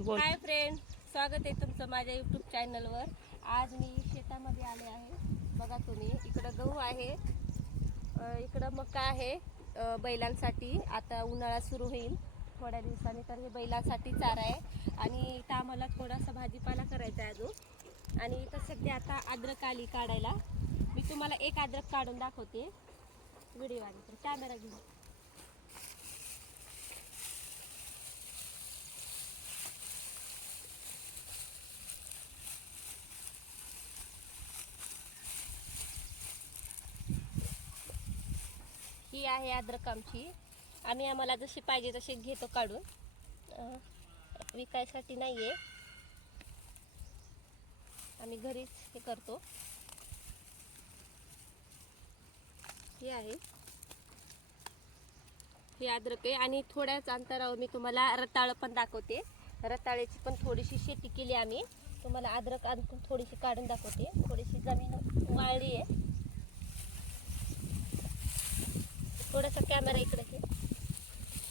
बोल. Hi friend, स्वागत आहे तुमचं माझ्या यूट्यूब चॅनलवर. आज मी शेतामध्ये आले आहे. बघा तुम्ही, इकडं गहू आहे, इकडं मका आहे बैलांसाठी. आता उन्हाळा सुरू होईल थोड्या दिवसांनी, तर हे बैलांसाठी चारा आहे. आणि इथं आम्हाला थोडासा भाजीपाला करायचा आहे अजून. आणि इथं सध्या आता अद्रक आली काढायला. मी तुम्हाला एक अद्रक काढून दाखवते व्हिडिओ आली तर. कॅमेरा घेऊन ही आहे अद्रक आमची. आम्हाला जशी पाहिजे तशी घेतो काढून, विकायसाठी नाही आहे, आम्ही घरीच हे करतो. हे आहे, हे अद्रक आहे. आणि थोड्याच अंतरावर मी तुम्हाला रताळ पण दाखवते. रताळ्याची पण थोडीशी शेती केली आम्ही. तुम्हाला अद्रक आणखून थोडीशी काढून दाखवते. थोडीशी जमीन वाळली आहे. थोडासा कॅमेरा इकडे घे.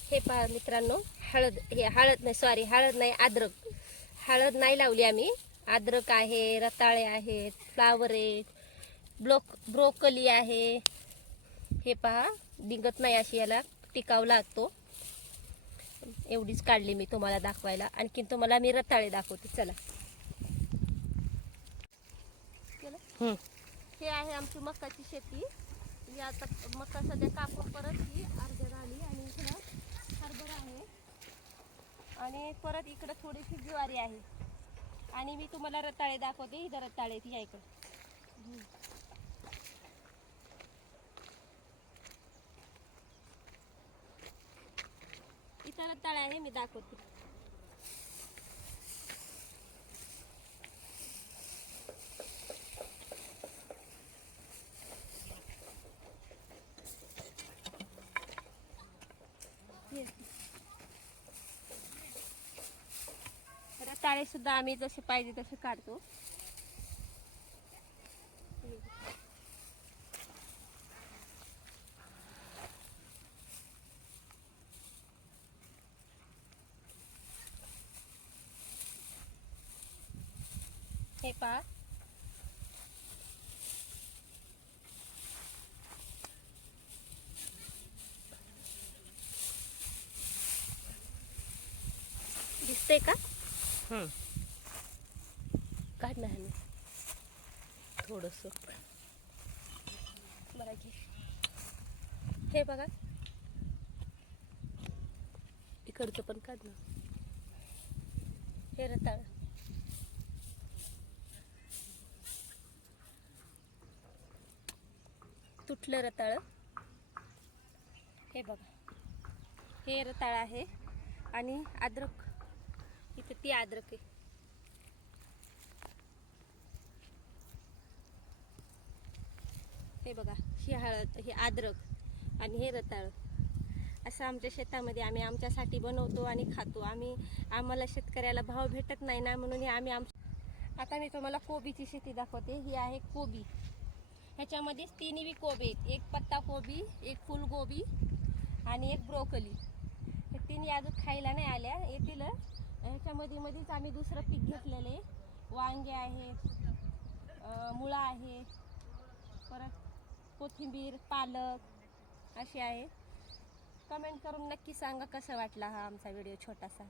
हे पहा मित्रांनो, हळद नाही, अद्रक. हळद नाही लावली आम्ही. अद्रक आहे, रताळे आहेत, फ्लावर आहेत, ब्रोकली आहे. हे पहा, निघत नाही अशी, याला टिकाव लागतो. एवढीच काढली मी तुम्हाला दाखवायला. आणखीन तुम्हाला मी रताळे दाखवते, चला. हे आहे आमची मकाची शेती. ही आता मका सध्या कापून परत ही अर्ध्या झाली. आणि इकडं हरभरा आहे, आणि परत इकडं थोडीशी ज्वारी आहे. आणि मी तुम्हाला रताळे दाखवते. इथं रताळे ती आहे इकडं. इथं रताळे आहे, मी दाखवते. रताळे सुद्धा आम्ही जसे पाहिजे तसे काढतो. हे पहा, दिसतंय का? काढ ना थोडस बघा की. हे बघा, इकडचं पण काढ ना. हे रताळ, तुटलं रताळ. हे बघा, हे रताळ आहे. आणि अद्रक, इथे ती अद्रक आहे. हे बघा, ही हळद, हे अद्रक आणि हे रताळ. असं आमच्या शेतामध्ये आम्ही आमच्यासाठी बनवतो आणि खातो. आम्हाला शेतकऱ्याला भाव भेटत नाही ना, म्हणून हे आम्ही आता मी तुम्हाला कोबीची शेती दाखवते. ही आहे कोबी. ह्याच्यामध्ये तिन्ही कोबी आहेत. एक पत्ता कोबी, एक फुलगोबी आणि एक ब्रोकली. हे तिन्ही अजून खायला नाही आल्या, येतील. ह्याच्यामध्येच आम्ही दुसरं पीक घेतलेलं आहे. वांगे आहेत, मुळा आहे, परत कोथिंबीर, पालक अशी आहे. कमेंट करून नक्की सांगा कसा वाटला हा आमचा व्हिडिओ छोटासा.